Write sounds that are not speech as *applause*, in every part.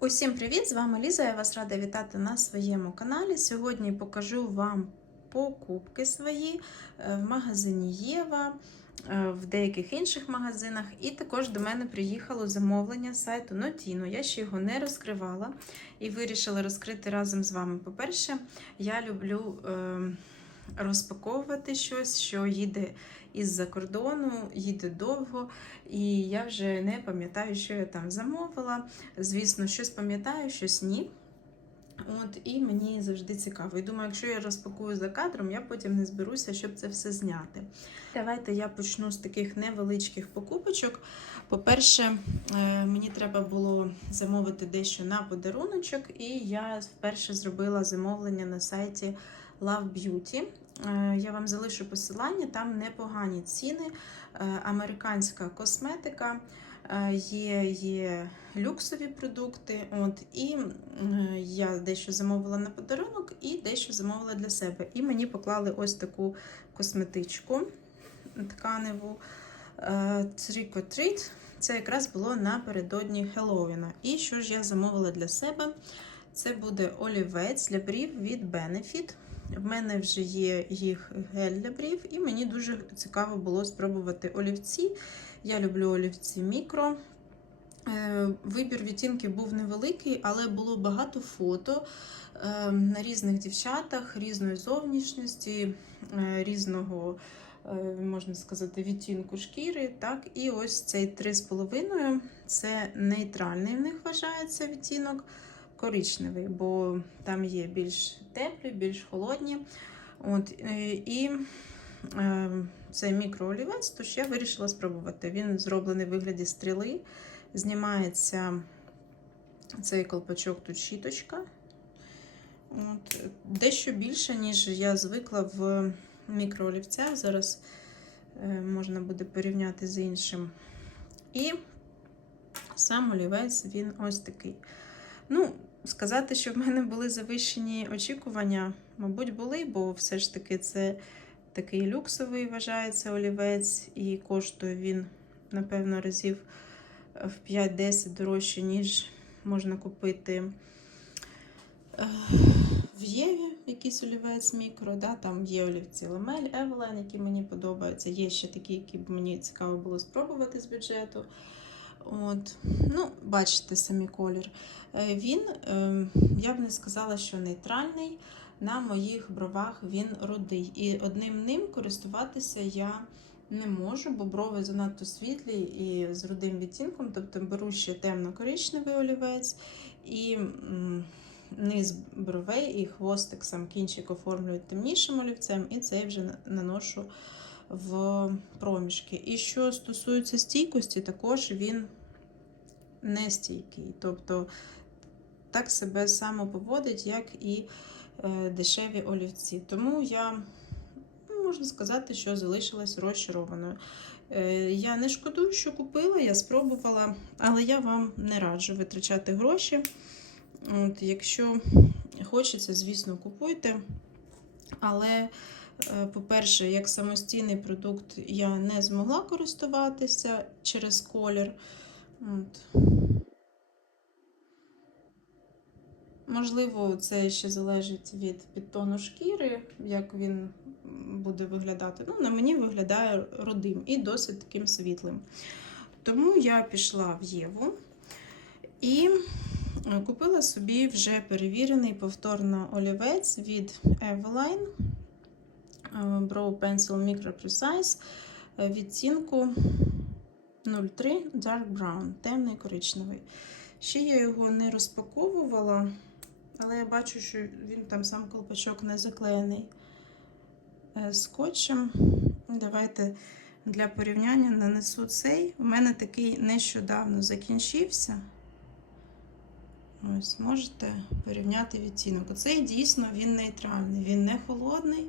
Усім привіт! З вами Ліза. Я вас рада вітати на своєму каналі. Сьогодні покажу вам покупки свої е, в магазині Єва, е, в деяких інших магазинах. І також до мене приїхало замовлення сайту Notino. Я ще його не розкривала і вирішила розкрити разом з вами. По-перше, я люблю е, розпаковувати щось, що їде із-за кордону, їде довго, і я вже не пам'ятаю, що я там замовила. Звісно, щось пам'ятаю, щось ні. От, І мені завжди цікаво. І думаю, якщо я розпакую за кадром, я потім не зберуся, щоб це все зняти. Давайте я почну з таких невеличких покупочок. По-перше, е, мені треба було замовити дещо на подаруночок, і я вперше зробила замовлення на сайті Love Beauty. Е, Я вам залишу посилання, там непогані ціни, е, американська косметика. Е, Є, є люксові продукти. От, І я дещо замовила на подарунок і дещо замовила для себе. І мені поклали ось таку косметичку тканеву Trick or. Це якраз було напередодні Хеллоуіна. І що ж я замовила для себе? Це буде олівець для брів від Benefit. В мене вже є їх гель для брів, і мені дуже цікаво було спробувати олівці. Я люблю олівці мікро. Е, Вибір відтінків був невеликий, але було багато фото е, на різних дівчатах, різної зовнішності, е, різного, можна сказати, відтінку шкіри. Так? І ось цей 3,5 це нейтральний в них вважається відтінок коричневий, бо там є більш теплі, більш холодні. От, е, І е, це мікроолівець, тож я вирішила спробувати. Він зроблений в вигляді стріли. Знімається цей колпачок, тут щіточка. От, Дещо більше, ніж я звикла в мікроолівцях. Зараз е, можна буде порівняти з іншим. І сам олівець він ось такий. Ну, сказати, що в мене були завищені очікування, мабуть, були, бо все ж таки це такий люксовий вважається олівець, і коштує він, напевно, разів в 5-10 дорожче, ніж можна купити е, в Єві якийсь олівець мікро. Да? Там є олівці Ламель, Евелен, які мені подобаються. Є ще такі, які б мені цікаво було спробувати з бюджету. От. Ну, Бачите самі колір. Е, Він, е, я б не сказала, що нейтральний. На моїх бровах він рудий. І одним ним користуватися я не можу, бо брови занадто світлі і з рудим відтінком. Тобто беру ще темно-коричневий олівець і низ бровей, і хвостик сам кінчик оформлюють темнішим олівцем, і цей вже наношу в проміжки. І що стосується стійкості, також він не стійкий. Тобто так себе само поводить, як і е, дешеві олівці. Тому я ну, можна сказати, що залишилась розчарованою. Е, Я не шкодую, що купила, я спробувала, але я вам не раджу витрачати гроші. От, Якщо хочеться, звісно, купуйте. Але, е, по-перше, як самостійний продукт я не змогла користуватися через колір. От. Можливо, це ще залежить від підтону шкіри, як він буде виглядати. Ну, на мені виглядає рудим і досить таким світлим. Тому я пішла в Єву і е, купила собі вже перевірений повторно олівець від Eveline е, Brow Pencil Micro Precise е, відцінку 03 Dark Brown, темний коричневий. Ще я його не розпаковувала, але я бачу, що він там сам колпачок не заклеєний е, скотчем. Давайте для порівняння нанесу цей. У мене такий нещодавно закінчився. Ось, можете порівняти відтінок. Оцей дійсно він нейтральний, він не холодний.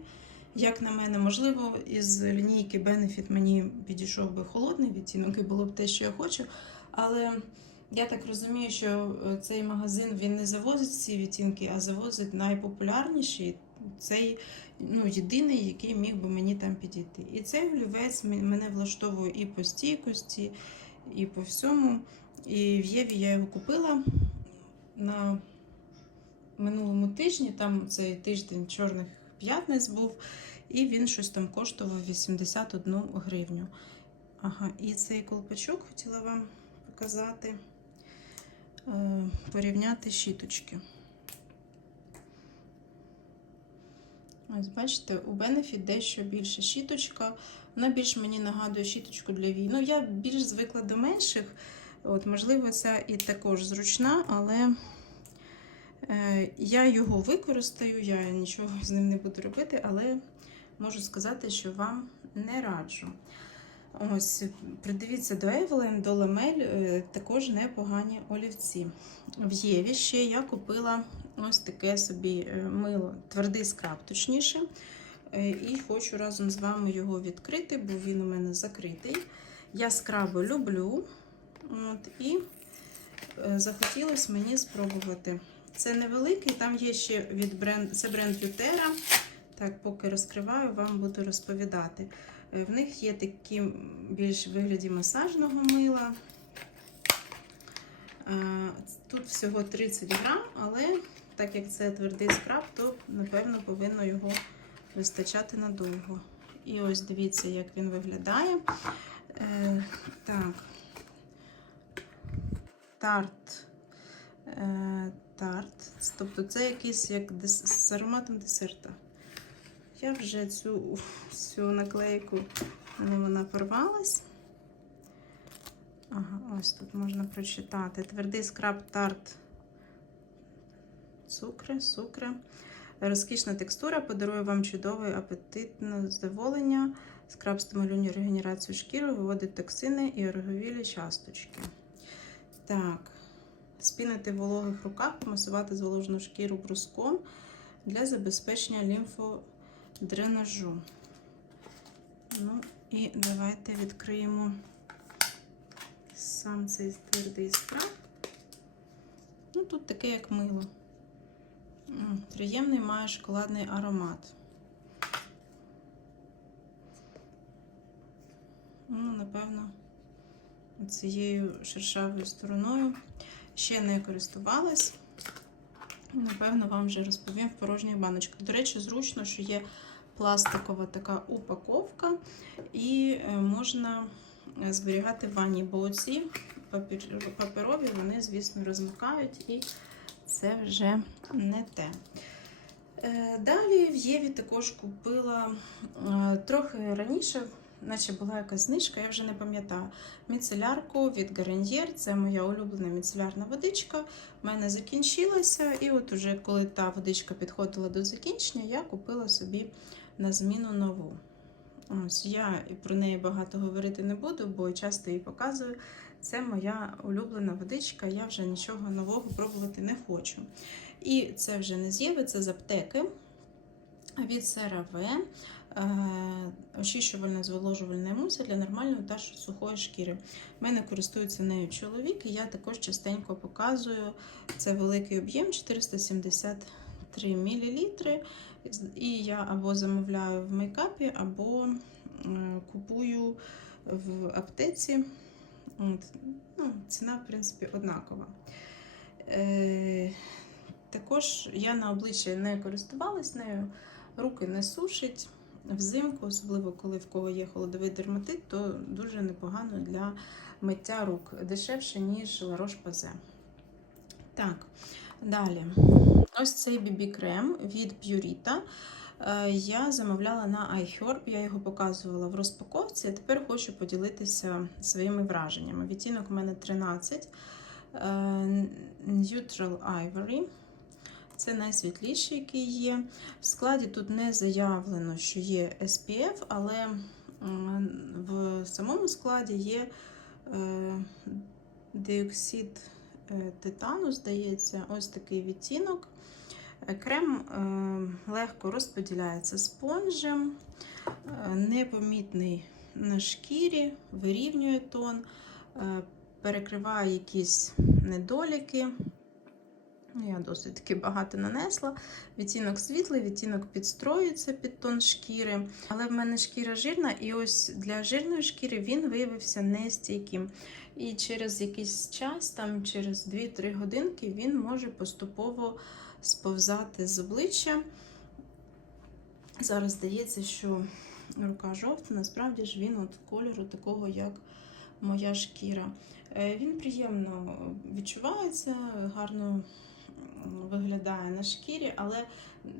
Як на мене, можливо, із лінійки Benefit мені підійшов би холодний відтінок і було б те, що я хочу. Але я так розумію, що е, цей магазин він не завозить ці відтінки, а завозить найпопулярніші. Цей ну, єдиний, який міг би мені там підійти. І цей олівець мене влаштовує і по стійкості, і по всьому. І в Єві я його купила. на минулому тижні, там цей тиждень чорних п'ятниць був, і він щось там коштував 81 гривню. Ага, і цей колпачок хотіла вам показати, е, порівняти щіточки. Ось, бачите, у Benefit дещо більше щіточка. Вона більш мені нагадує щіточку для вій. Ну, я більш звикла до менших. От, можливо, ця і також зручна, але я його використаю, я нічого з ним не буду робити, але можу сказати, що вам не раджу. Ось, придивіться до Evelyn, до Ламель, е, також непогані олівці. В Єві ще я купила ось таке собі е, мило, твердий скраб, точніше. Е, І хочу разом з вами його відкрити, бо він у мене закритий. Я скраби люблю. От, і е, захотілося мені спробувати. Це невеликий, там є ще від бренд, це бренд Ютера. Так, поки розкриваю, вам буду розповідати. Е, В них є такі більш вигляді масажного мила. Е, Тут всього 30 грам, але так як це твердий скраб, то напевно повинно його вистачати надовго. І ось дивіться, як він виглядає. Е, так. Тарт. Тарт. Тобто це якийсь як дес... з ароматом десерта. Я вже цю, цю наклейку, ну, вона порвалась. Ага, ось тут можна прочитати. Твердий скраб тарт. Цукри, цукри. Розкішна текстура подарує вам чудове апетитне задоволення. Скраб стимулює регенерацію шкіри, виводить токсини і ороговілі часточки. Так, спінити в вологих руках, помасувати зволожену шкіру бруском для забезпечення лімфодренажу. Ну, і давайте відкриємо сам цей твердий скраб. Ну, тут таке, як мило. Приємний має шоколадний аромат. Ну, напевно, цією шершавою стороною ще не користувалась. Напевно, вам вже розповім в порожніх баночках. До речі, зручно, що є пластикова така упаковка, і е, можна е, зберігати в ванні, бо оці паперові, вони, звісно, розмикають, і це вже не те. Е, Далі в Єві також купила трохи раніше, наче була якась знижка, я вже не пам'ятаю. Міцелярку від Гараньєр. Це моя улюблена міцелярна водичка. В мене закінчилася, і от уже коли та водичка підходила до закінчення, я купила собі на зміну нову. Ось я і про неї багато говорити не буду, бо часто її показую. Це моя улюблена водичка, я вже нічого нового пробувати не хочу. І це вже не з'яви, це з аптеки від CeraVe. Е, Очищувальна зволожувальна емульсія для нормальної та сухої шкіри. У мене користується нею чоловік, і я також частенько показую. Це великий об'єм 473 мл. І я або замовляю в мейкапі, або е, купую в аптеці. Ну, ціна, в принципі, однакова. Е, також я на обличчя не користувалась нею, руки не сушить. Взимку, особливо коли в кого є холодовий дерматит, то дуже непогано для миття рук. Дешевше, ніж Ларош Пазе. Так, далі. Ось цей BB-крем від Purita. Е, Я замовляла на iHerb, я його показувала в розпаковці, а тепер хочу поділитися своїми враженнями. Відтінок у мене 13 е, Neutral Ivory. Це найсвітліший, який є. В складі тут не заявлено, що є SPF, але в самому складі є е, диоксид е, титану, здається, ось такий відтінок. Е, Крем легко розподіляється спонжем, непомітний на шкірі, вирівнює тон, перекриває якісь недоліки. Я досить таки багато нанесла. Відтінок світлий, відтінок підстроюється під тон шкіри. Але в мене шкіра жирна, і ось для жирної шкіри він виявився нестійким. І через якийсь час, там через 2-3 годинки, він може поступово сповзати з обличчя. Зараз здається, що рука жовта, насправді ж він от кольору такого, як моя шкіра. Е, Він приємно відчувається, гарно виглядає на шкірі, але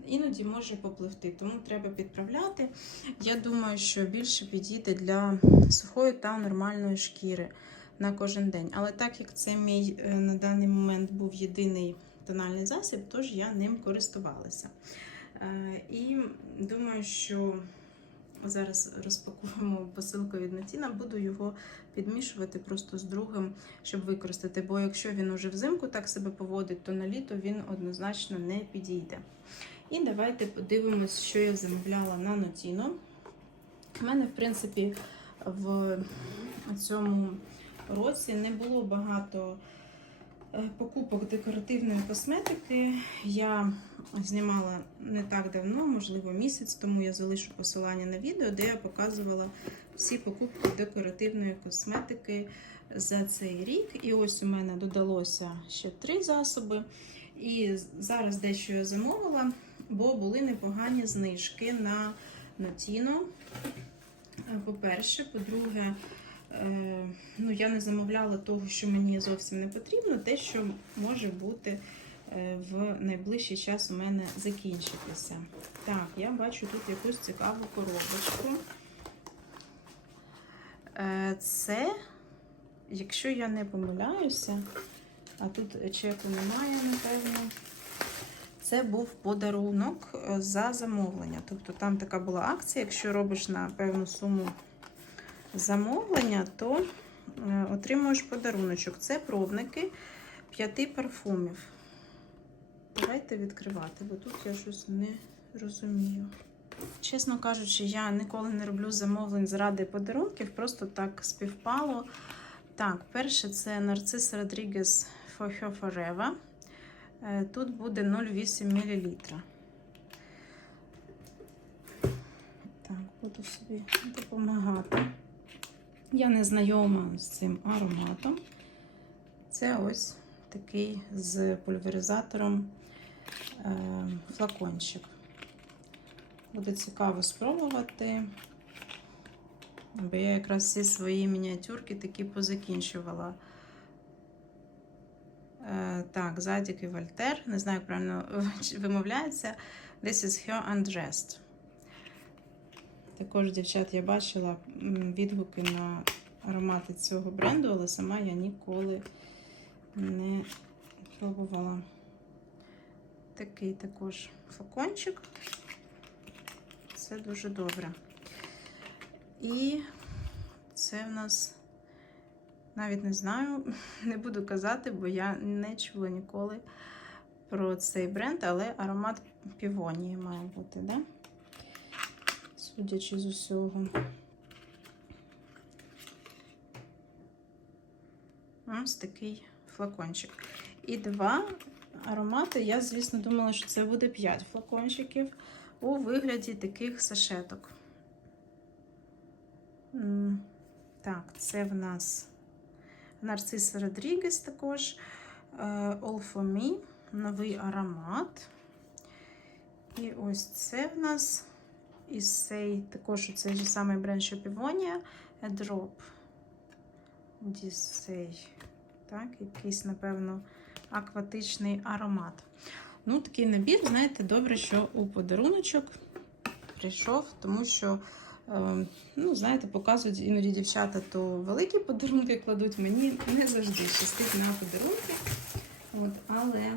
іноді може попливти, тому треба підправляти. Я думаю, що більше підійде для сухої та нормальної шкіри на кожен день. Але так як це мій е, на даний момент був єдиний тональний засіб, тож я ним користувалася. Е, І думаю, що зараз розпакуємо посилку від Натіна, буду його підмішувати просто з другим, щоб використати. Бо якщо він уже взимку так себе поводить, то на літо він однозначно не підійде. І давайте подивимось, що я замовляла на Нотіно. У мене, в принципі, в цьому році не було багато покупок декоративної косметики. Я знімала не так давно, можливо, місяць, тому я залишу посилання на відео, де я показувала всі покупки декоративної косметики за цей рік. І ось у мене додалося ще три засоби. І зараз дещо я замовила, бо були непогані знижки на Notino. Е, По-перше, по-друге, е, ну, я не замовляла того, що мені зовсім не потрібно, те, що може бути е, в найближчий час у мене закінчитися. Так, я бачу тут якусь цікаву коробочку. Е, Це, якщо я не помиляюся, а тут чеку немає, напевно. Це був подарунок е, за замовлення. Тобто там така була акція, якщо робиш на певну суму замовлення, то е, отримуєш подаруночок. Це пробники п'яти парфумів. Давайте відкривати, бо тут я щось не розумію. Чесно кажучи, я ніколи не роблю замовлень заради подарунків, просто так співпало. Так, перше це Нарцис Родрігес For Forever. Е, Тут буде 0,8 мл. Так, буду собі допомагати. Я не знайома з цим ароматом. Це ось такий з пульверизатором е, флакончик. Буде цікаво спробувати. Бо я якраз всі свої мініатюрки такі позакінчувала. Е, так, Задік і Вольтер. Не знаю, як правильно *laughs* вимовляється. This is her undressed. Також, дівчат, я бачила відгуки на аромати цього бренду, але сама я ніколи не пробувала. Такий також флакончик. Це дуже добре. І це в нас навіть не знаю, *laughs* не буду казати, бо я не чула ніколи про цей бренд, але аромат півонії має бути, да? Судячи з усього. Ось такий флакончик. І два аромати. Я, звісно, думала, що це буде 5 флакончиків у вигляді таких сашеток. Так, це в нас Нарцис Родрігес також. е, All for Me, новий аромат. І ось це в нас із цей, також цей же самий бренд, що Півонія, Drop. Дісей. Так, якийсь, напевно, акватичний аромат. Ну, такий набір, знаєте, добре, що у подаруночок прийшов, тому що, е, ну, знаєте, показують іноді дівчата, то великі подарунки кладуть, мені не завжди щастить на подарунки. От, але,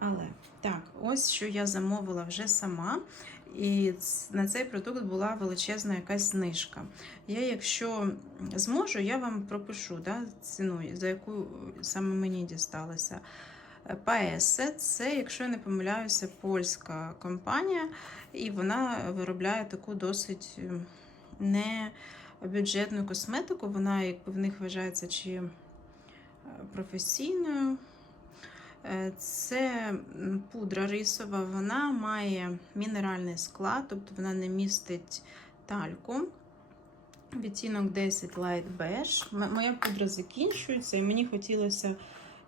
але, так, ось що я замовила вже сама. І на цей продукт була величезна якась знижка. Я, якщо зможу, я вам пропишу да, ціну, за яку саме мені дісталося. Паесе це, якщо я не помиляюся, польська компанія, і вона виробляє таку досить ем, не бюджетну косметику. Вона, якби в них вважається чи е, професійною. Е, Це пудра рисова, вона має мінеральний склад, тобто вона не містить тальку. Відтінок 10 Light Beige. Моя пудра закінчується, і мені хотілося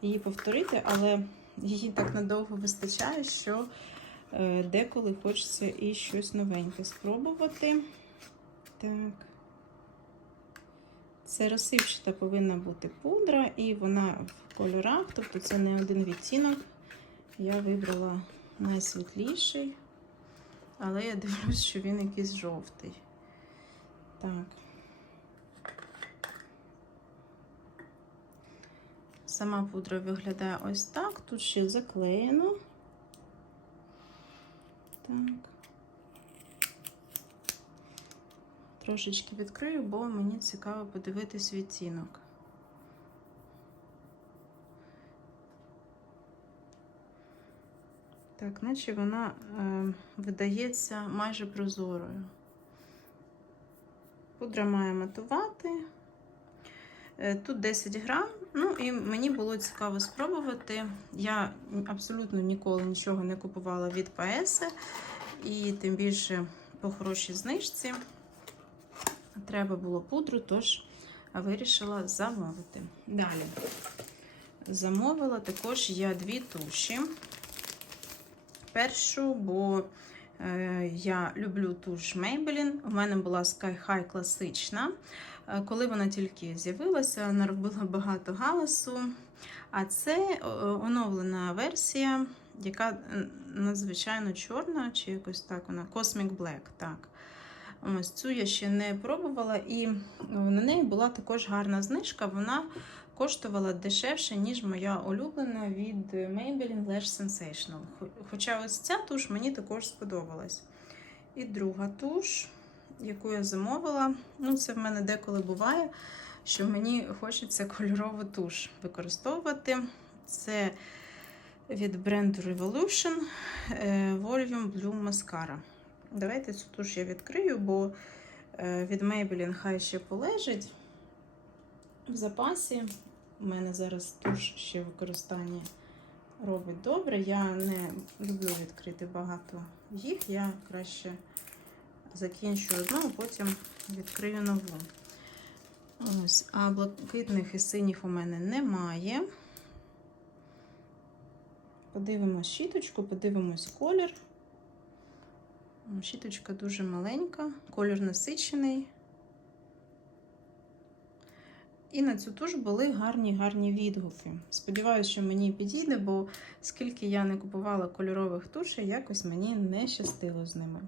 її повторити, але її так надовго вистачає, що е, деколи хочеться і щось новеньке спробувати. Так. Це розсипчата повинна бути пудра, і вона кольорах, тобто це не один відтінок. Я вибрала найсвітліший, але я дивлюсь, що він якийсь жовтий. Так. Сама пудра виглядає ось так. Тут ще заклеєно. Так. Трошечки відкрию, бо мені цікаво подивитись відтінок. Так, наче вона е, видається майже прозорою. Пудра має матувати. Е, Тут 10 грам. Ну і мені було цікаво спробувати. Я абсолютно ніколи нічого не купувала від Паеси, і тим більше по хорошій знижці. Треба було пудру, тож вирішила замовити. Далі замовила також я дві туші. Першу, бо е, я люблю туш Maybelline. У мене була Sky High класична. Е, Коли вона тільки з'явилася, наробила багато галасу. А це е, оновлена версія, яка надзвичайно чорна, чи якось так вона Cosmic Black. так. Ось цю я ще не пробувала, і на неї була також гарна знижка. Вона коштувала дешевше, ніж моя улюблена від Maybelline Lash Sensational. Хоча ось ця туш мені також сподобалась. І друга туш, яку я замовила. Ну, це в мене деколи буває, що мені хочеться кольорову туш використовувати. Це від бренду Revolution е, Volume Blue Mascara. Давайте цю туш я відкрию, бо е, від Maybelline хай ще полежить в запасі. У мене зараз туш ще в використанні робить добре. Я не люблю відкрити багато їх. Я краще закінчу одну, а потім відкрию нову. Ось, а блакитних і синіх у мене немає. Подивимось щіточку, подивимось колір. Щіточка дуже маленька, колір насичений. І на цю туш були гарні гарні відгуки. Сподіваюся, що мені підійде, бо скільки я не купувала кольорових тушей, якось мені не щастило з ними.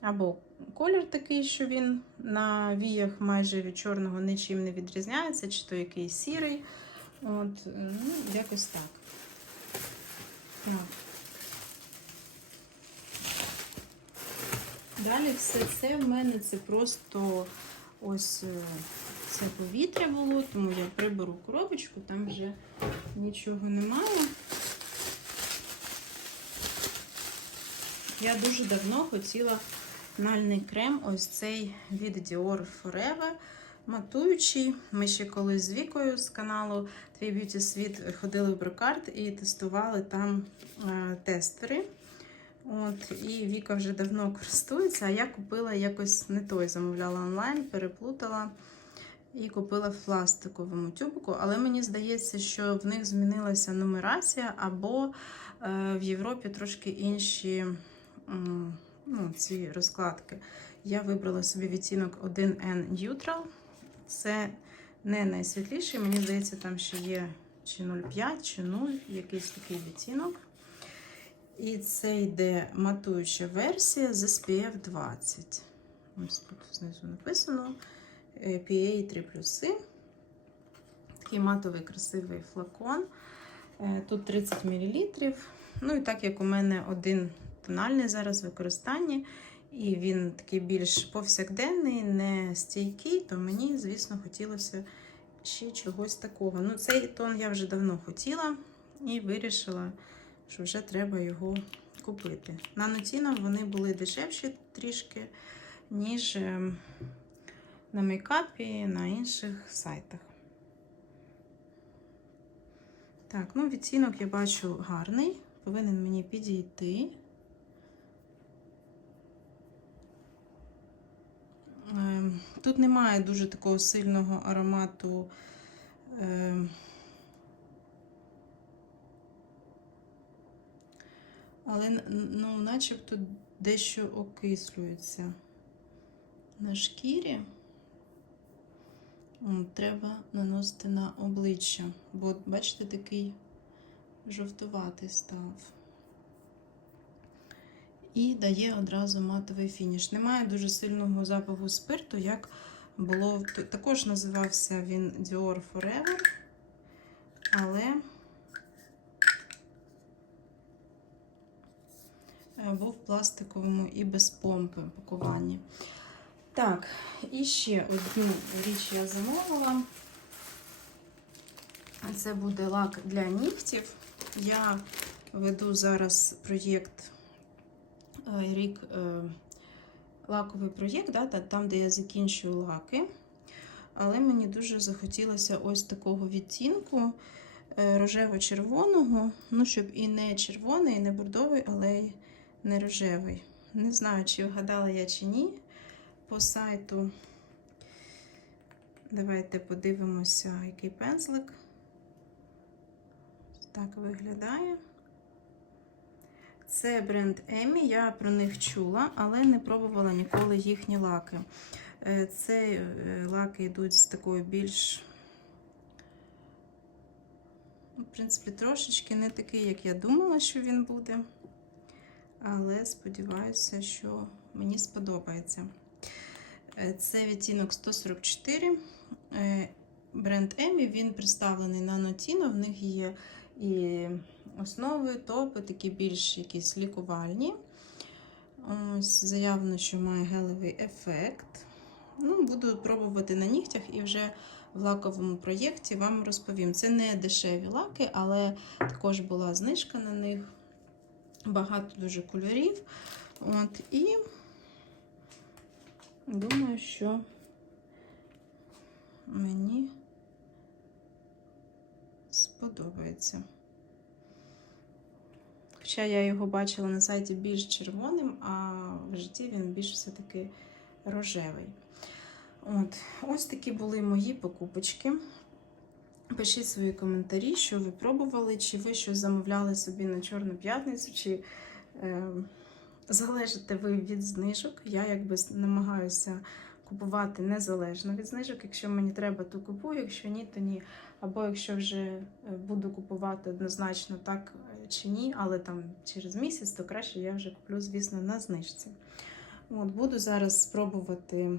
Або колір такий, що він на віях майже від чорного нічим не відрізняється, чи то якийсь сірий. От, ну, якось так. Так. Далі все це в мене це просто ось це повітря було, тому я приберу коробочку, там вже нічого немає. Я дуже давно хотіла нальний крем, ось цей від Dior Forever. Матуючий. Ми ще колись з Вікою з каналу Твій Б'юті Світ ходили в Брокарт і тестували там е, тестери. От, І Віка вже давно користується, а я купила якось не той, замовляла онлайн, переплутала і купила в пластиковому тюбику. Але мені здається, що в них змінилася нумерація, або е, в Європі трошки інші ну, ці розкладки. Я вибрала собі відтінок 1N Neutral. Це не найсвітліший, мені здається, там ще є чи 0,5, чи 0, якийсь такий відтінок. І це йде матуюча версія з SPF 20. Ось тут знизу написано PA 3 плюси. Такий матовий красивий флакон. Е, Тут 30 мл. Ну і так як у мене один тональний зараз в використанні, і він такий більш повсякденний, не стійкий, то мені, звісно, хотілося ще чогось такого. Ну, цей тон я вже давно хотіла і вирішила що вже треба його купити. На Notino вони були дешевші трішки, ніж ем, на мейкапі на інших сайтах. Так, ну відтінок я бачу гарний, повинен мені підійти. Ем, Тут немає дуже такого сильного аромату. ем, Але ну, начебто дещо окислюється на шкірі. Треба наносити на обличчя, бо, бачите, такий жовтуватий став. І дає одразу матовий фініш. Немає дуже сильного запаху спирту, як було. Також називався він Dior Forever, але е, був в пластиковому і без помпи пакуванні. Так, і ще одну річ я замовила. Це буде лак для нігтів. Я веду зараз проєкт е, рік е, лаковий проєкт, да, там, де я закінчую лаки. Але мені дуже захотілося ось такого відтінку е, рожево-червоного. Ну, щоб і не червоний, і не бордовий, але й не рожевий. Не знаю, чи вгадала я чи ні по сайту. Давайте подивимося, який пензлик. Так виглядає. Це бренд Емі. Я про них чула, але не пробувала ніколи їхні лаки. Е, Це е, лаки йдуть з такою більш, ну, в принципі, трошечки не такий, як я думала, що він буде. Але сподіваюся, що мені сподобається. Е, Це відтінок 144. Е, Бренд Емі, він представлений на Notino. В них є і основи, топи, такі більш якісь лікувальні. Ось заявлено, що має гелевий ефект. Ну, буду пробувати на нігтях і вже в лаковому проєкті вам розповім. Це не дешеві лаки, але також була знижка на них. Багато дуже кольорів. От, і думаю, що мені сподобається. Хоча я його бачила на сайті більш червоним, а в житті він більш все-таки рожевий. От, ось такі були мої покупочки. Пишіть свої коментарі, що ви пробували, чи ви щось замовляли собі на Чорну п'ятницю, чи е, залежите ви від знижок. Я якби намагаюся купувати незалежно від знижок. Якщо мені треба, то купую, якщо ні, то ні. Або якщо вже е, буду купувати однозначно так е, чи ні, але там через місяць, то краще я вже куплю, звісно, на знижці. От, Буду зараз спробувати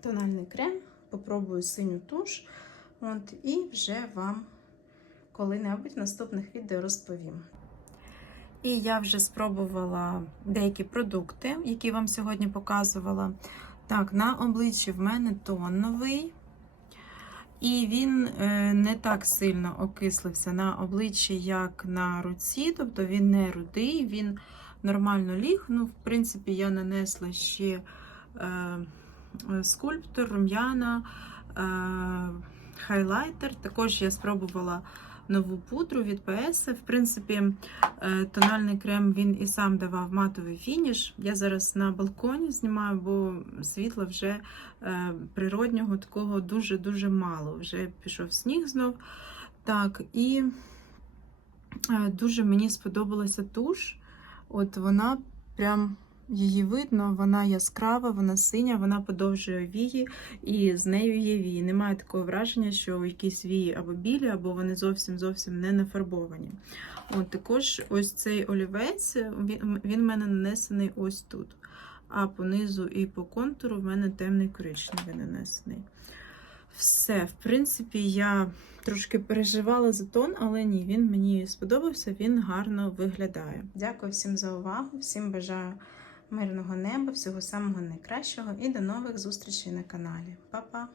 тональний крем, попробую синю туш. От, і вже вам коли-небудь в наступних відео розповім. І я вже спробувала деякі продукти, які вам сьогодні показувала. Так, на обличчі в мене тон новий. І він е, не так сильно окислився на обличчі, як на руці. Тобто він не рудий, він нормально ліг. Ну, в принципі, я нанесла ще е, скульптор, рум'яна, е, хайлайтер. Також я спробувала нову пудру від PS. В принципі, е, тональний крем він і сам давав матовий фініш. Я зараз на балконі знімаю, бо світла вже е, природнього такого дуже-дуже мало. Вже пішов сніг знов. Так, і е, дуже мені сподобалася туш. От вона прям. Її видно, вона яскрава, вона синя, вона подовжує вії, і з нею є вії. Немає такого враження, що якісь вії або білі, або вони зовсім зовсім не нафарбовані. От також ось цей олівець, він, він в мене нанесений ось тут. А по низу і по контуру в мене темний коричневий нанесений. Все, в принципі, я трошки переживала за тон, але ні, він мені сподобався, він гарно виглядає. Дякую всім за увагу, всім бажаю мирного неба, всього самого найкращого і до нових зустрічей на каналі. Па-па!